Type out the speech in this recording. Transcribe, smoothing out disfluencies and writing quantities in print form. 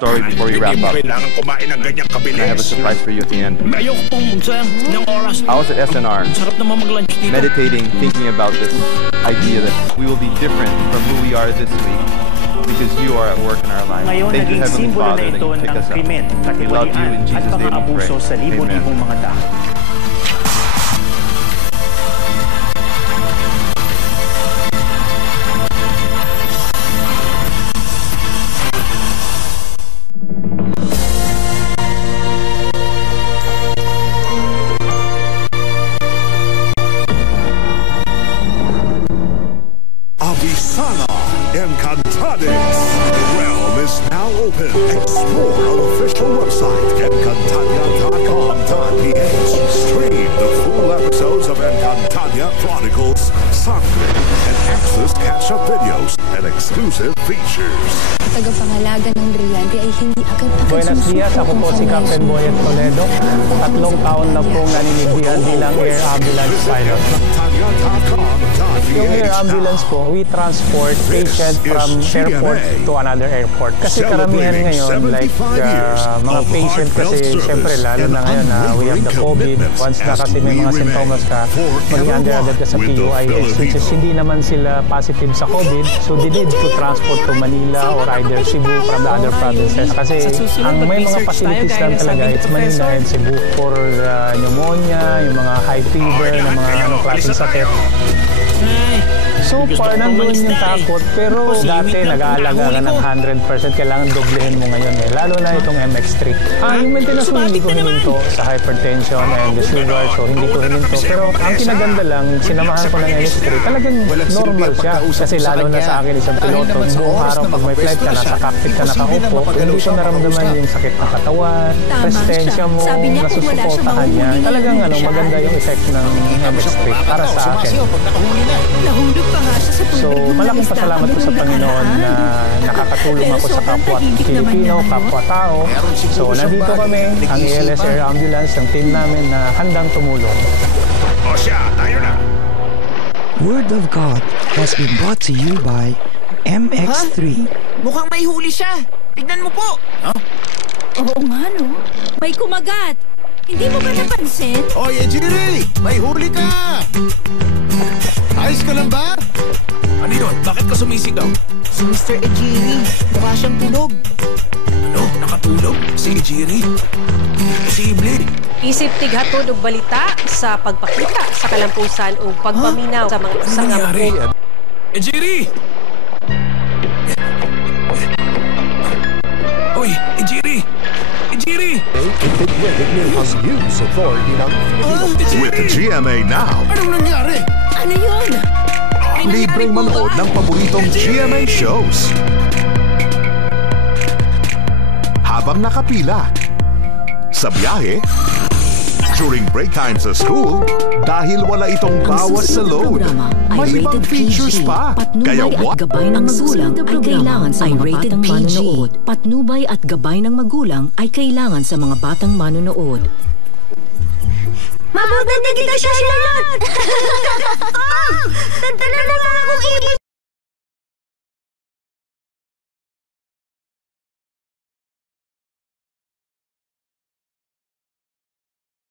story before we wrap up. Kailangan kumain ng ganyang kabilis. I have a surprise for you at the end. Ayoko pong sayang ng oras. I was at SNR, Sarap naman mag-lunch dito. meditating, thinking about this idea that we will be different from who we are this week because you are at work in our lives. Ngayon, Thank you, naging Heavenly simbolo Father, na that ito you picked ng us up. krimen, We love you in katiwalian at Jesus' name we pang-aabuso pray. sa libo-libong Amen. mga tao. Avisana Encantadix. The realm is now open. Explore our official website, encantadia.com.ph. Stream the full episodes of Encantadia Chronicles, Sangre, and access catch-up videos and exclusive features. Tagapangalaga ng brilyante ay hindi agad-agad Buenos dias, ako po si Captain Boyet Toledo. 3 taon na pong naninigdihan bilang air ambulance pilot. Yung air ambulance po, we transport patient from airport to another airport. Kasi karamihan ngayon, like mga patient kasi siyempre lalo na ngayon na we have the COVID. Once na kasi may mga simptomas ka, maging under agad ka sa PUIS, which is hindi naman sila positive sa COVID. So they need to transport to Manila or either Cebu from the other provinces. Kasi ang may mga facilities lang talaga, it's Manila and Cebu for pneumonia, yung mga high fever, na mga anong klaseng sakit. So far, nandun yung takot, pero dati nag-aalaga ka ng 100%, kailangan doblehin mo ngayon eh. Lalo na itong MX3. Yung maintenance mo hindi ko hininto sa hypertension and the sugar, so hindi ko hininto. Pero ang kinaganda lang, sinamahan ko ng MX3, talagang normal siya. Kasi lalo na sa akin isang piloto, buong araw pag may flight ka, nasa cockpit ka nakaupo, hindi ko naramdaman yung sakit ng katawan, resistensya mo, nasusuportahan niya. Talagang maganda yung effect ng MX3 para sa akin. Nahulog pa nga siya sa So, malaking pasalamat ko sa Panginoon na nakakatulong ako sa kapwa Pilipino, kapwa-tao. So, nandito kami, ang ALS Air Ambulance, ang team namin na handang tumulong. O siya, tayo na. Word of God has been brought to you by MX3. Mukhang may huli siya. Tignan mo po. Oo nga, no? May kumagat. Hindi mo ba napansin? Oy, Ejiri! May huli ka! Ayos ka lang ba? Ano yun? Bakit ka sumisigaw? Si Mr. Ejiri, mukha siyang tulog. Ano? Nakatulog? Si Ejiri? Posible. Isip tighatod og balita sa pagpakita sa kalampusan o pagpaminaw sa mga Ano sangam nangyari? Ejiri! Oy, Ejiri! Ejiri! With the GMA Now, Anong nangyari? Ano yun? libreng manood ng paboritong GMA shows. Habang nakapila, sa biyahe, during break time sa school, dahil wala itong bawas sa load. May ibang features pa. Kaya what? Gabay ng magulang ay kailangan sa mga batang manonood. Patnubay at gabay ng magulang ay kailangan sa mga batang manonood. Mabuti na kita siya lahat! Tantala na mga kong ibon